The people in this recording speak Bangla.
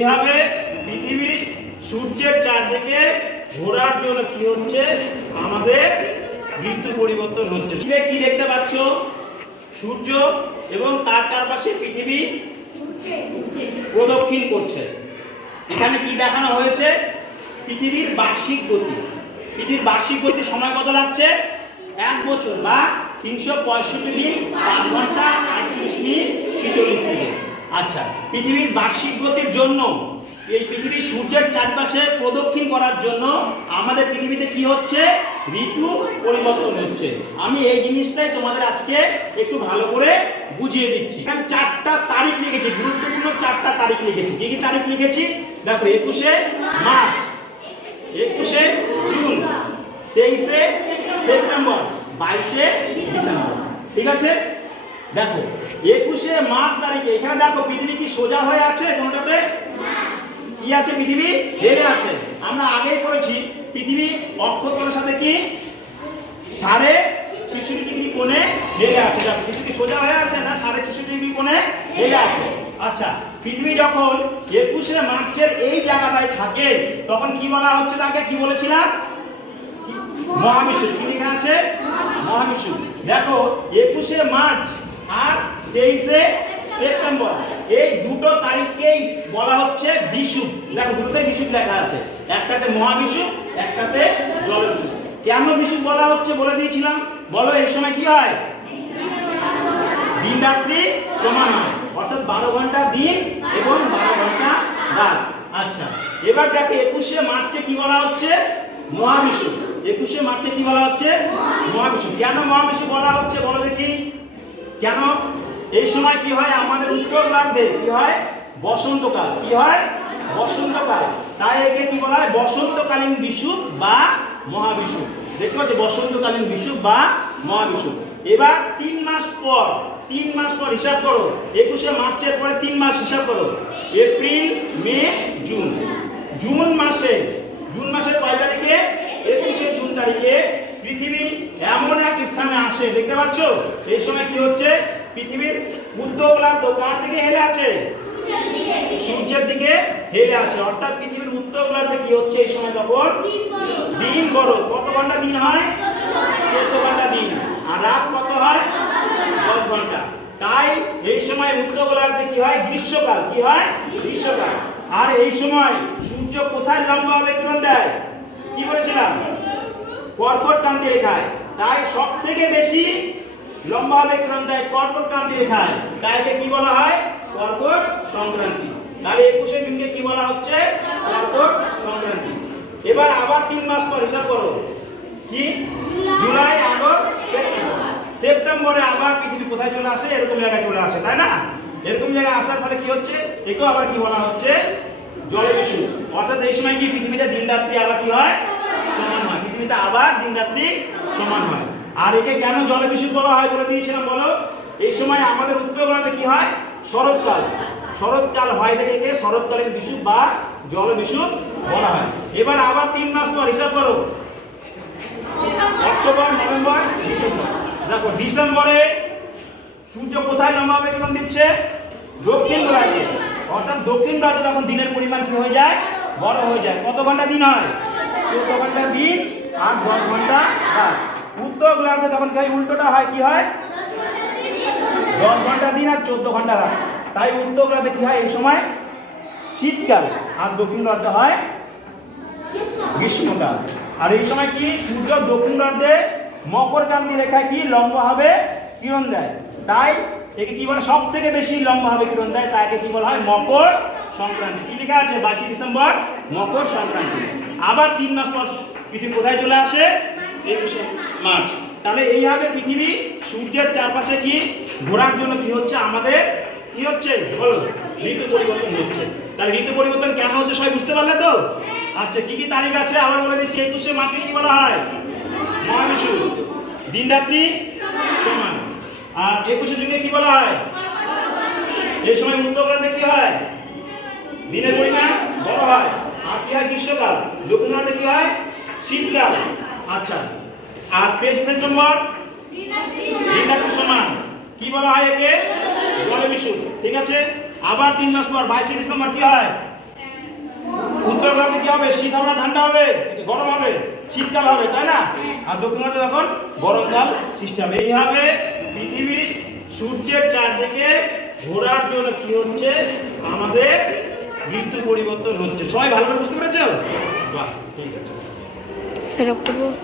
এইভাবে পৃথিবী সূর্যের চারদিকে ঘোরার জন্য কি হচ্ছে? আমাদের ঋতু পরিবর্তন হচ্ছে। কি কি দেখতে পাচ্ছ? সূর্য এবং তার চারপাশে পৃথিবী প্রদক্ষিণ করছে। এখানে কি দেখানো হয়েছে? পৃথিবীর বার্ষিক গতি। পৃথিবীর বার্ষিক গতি সময় কত লাগছে? এক বছর বা তিনশো পঁয়ষট্টি দিন, পাঁচ ঘণ্টা, আটত্রিশ মিনিট, ছিচল্লিশ সেকেন্ড। আচ্ছা পৃথিবীর বার্ষিক গতির জন্য, এই পৃথিবী সূর্যের চারপাশে প্রদক্ষিণ করার জন্য আমাদের পৃথিবীতে কি হচ্ছে? ঋতু পরিবর্তন হচ্ছে। আমি এই জিনিসটাই তোমাদের আজকে একটু ভালো করে বুঝিয়ে দিচ্ছি। চারটা তারিখ লিখেছি, গুরুত্বপূর্ণ চারটা তারিখ লিখেছি। কি কি তারিখ লিখেছি? দেখো, একুশে মার্চ, একুশে জুন, তেইশে সেপ্টেম্বর, বাইশে ডিসেম্বর। ঠিক আছে? দেখো, একুশে মার্চ তারিখে, এখানে দেখো পৃথিবী কি সোজা হয়ে আছে কোনটাতে? কি আছে পৃথিবী? হেলে আছে। আমরা আগেই পড়েছি, পৃথিবী অক্ষতলের সাথে কি? সাড়ে ছেষট্টি ডিগ্রি কোণে হেলে আছে। দেখো, পৃথিবী সোজা হয়ে আছে না সাড়ে ছেষট্টি ডিগ্রি কোণে হেলে আছে? আচ্ছা পৃথিবী যখন একুশে মার্চের এই জায়গাটায় থাকে, তখন কি বলা হচ্ছে তাকে? কি বলেছিলাম? মহাবিশ্ব। কি লেখা আছে? মহাবিশ্ব। দেখো, একুশে মার্চ আর তেইশে সেপ্টেম্বর। এই দুটো তারিখকেই বলা হচ্ছে বিশু। দেখো দুটোতে বিশু লেখা আছে। একটাতে মহাবিশু, একটাতে জল জলবিশু। কেন বিশু বলা হচ্ছে বলে দিয়েছিলাম? বলো, এই সময় কি হয়? দিন রাত্রি সমান হয়। অর্থাৎ বারো ঘণ্টা দিন এবং বারো ঘণ্টা রাত। আচ্ছা এবার দেখো, একুশে মার্চকে কি বলা হচ্ছে? মহাবিশু। একুশে মার্চে কি বলা হচ্ছে? মহাবিশু। কেন মহাবিশু বলা হচ্ছে? বলো দেখি। কেন? এই সময় কি হয়? আমাদের উত্তর গোলার্ধে কি হয়? বসন্তকাল। কি হয়? বসন্তকাল। তাই একে কি বলা হয়? বসন্তকালীন বিষুব বা মহাবিষুব দেখতে পাচ্ছ, বসন্তকালীন বিষুব বা মহাবিষুব এবার তিন মাস পর, তিন মাস পর হিসাব করো। একুশে মার্চের পরে তিন মাস হিসাব করো। April, May, June. জুন মাসে, জুন মাসের কয় তারিখে? একুশে জুন তারিখে পৃথিবী এমন এক স্থানে আসে, দেখতে পাচ্ছ? এই সময় কি হচ্ছে? পৃথিবীর উত্তর গোলার্ধ কার দিকে হেলে আছে। সূর্যের দিকে হেলে আছে। অর্থাৎ পৃথিবীর উত্তর গোলার্ধে কি হচ্ছে এই সময় তখন? দিন বড়। কত ঘণ্টা দিন হয়? চোদ্দ ঘণ্টা দিন। আর রাত কত হয়? দশ ঘণ্টা। তাই এই সময় উত্তর গোলার্ধে কি হয়? গ্রীষ্মকাল। কি হয়? গ্রীষ্মকাল। আর এই সময় সূর্য কোথায় লম্বা হবে, কিরণ দেয়? কি বলেছিলাম? কর্কট ক্রান্তি রেখায়। তাই সব থেকে বেশি লম্বা হবে কিরণ দেয় কর্কট ক্রান্তি রেখায়। তাই কি বলা হয়? কর্কট সংক্রান্তি। তাহলে একুশে দিনকে কি বলা হচ্ছে? কর্কট সংক্রান্তি। এবার আবার তিন মাস পর হিসাব করো। কি? July, August, September. আবার পৃথিবী কোথায় চলে আসে? এরকম জায়গায় চলে আসে, তাই না? এরকম জায়গায় আসার ফলে কি হচ্ছে? একেও আবার কি বলা হচ্ছে? জলবিষু অর্থাৎ এই সময় কি পৃথিবীতে দিন রাত্রি আবার কি হয়? পৃথিবীতে আবার দিন রাত্রি সমান হয়। আর একে কেন জলবিষু বলা হয় বলে দিয়েছিলাম বলো? এই সময় আমাদের উত্তর গোলার্ধে কি হয়? শরৎকাল। শরৎকাল হয় একে শরৎকালীন বিষু বা জল জলবিষু বলা হয়। এবার আবার তিন মাস পর হিসাব করো। October, November, December. দেখো, ডিসেম্বরে সূর্য কোথায় লম্বা হবে দিচ্ছে? দক্ষিণ গোলার্ধে অর্থাৎ দক্ষিণ গোলার্ধে তখন দিনের পরিমাণ কি হয়ে যায়? বড় হয়ে যায়। কত ঘণ্টা দিন হয়? চোদ্দ ঘণ্টা দিন আর দশ ঘণ্টা? রাত উত্তর তখন কি উল্টোটা হয়, কি হয়? দশ ঘণ্টা দিন আর চোদ্দ ঘণ্টা রাত। তাই উত্তর গোলার্ধে কি হয় এই সময় শীতকাল আর দক্ষিণ গোলার্ধে হয় গ্রীষ্মকাল। আর এই সময় কি? সূর্য দক্ষিণ গোলার্ধে মকর ক্রান্তি রেখা কি? লম্বা হবে, কিরণ দেয়। তাই একে কি বলে? সব থেকে বেশি লম্বা হবে, কিরণ দেয়। তাই একে কি বলা হয়? মকর সংক্রান্তি। কি লেখা আছে? বাইশে ডিসেম্বর মকর সংক্রান্তি। আবার তিন মাস পর পৃথিবী কোথায় চলে আসে? মার্চ তাহলে এইভাবে পৃথিবী। সূর্যের চারপাশে কি? ঘোরার জন্য কি হচ্ছে? আমাদের কি হচ্ছে? বলো। ঋতু পরিবর্তন হচ্ছে। তাহলে ঋতু পরিবর্তন কেন হচ্ছে সবাই বুঝতে পারলে তো? আচ্ছা কি কি তারিখ আছে? আবার বলে দিচ্ছি, একুশে মার্চে কি বলা হয়? মহাবিষু দিন রাত্রি সমান। আর একুশে জুনে কি বলা হয়? এই সময় উত্তর গোলার্ধে কি হয়? দিনের পরিমাণ বড় হয়। আর কি হয়? গ্রীষ্মকাল। দক্ষিণ কি হয়? শীতকাল আচ্ছা আর তেইশ সেপ্টেম্বর দিন রাত্রি সমান। কি বলা হয় একে? জলবিষু ঠিক আছে? আবার তিন মাস পর, বাইশে ডিসেম্বর কি হয়? উত্তর ভারতে কি হবে? শীত হবে ঠান্ডা হবে? গরম হবে? শীতকাল হবে, তাই না? আর দক্ষিণ ভারতে তখন গরমকাল সৃষ্টি হবে। এইভাবে পৃথিবী সূর্যের চারদিকে ঘোরার জন্য কি হচ্ছে? আমাদের ঋতু পরিবর্তন হচ্ছে। সবাই ভালো করে বুঝতে পেরেছ? বাহ, ঠিক আছে। সেটা করব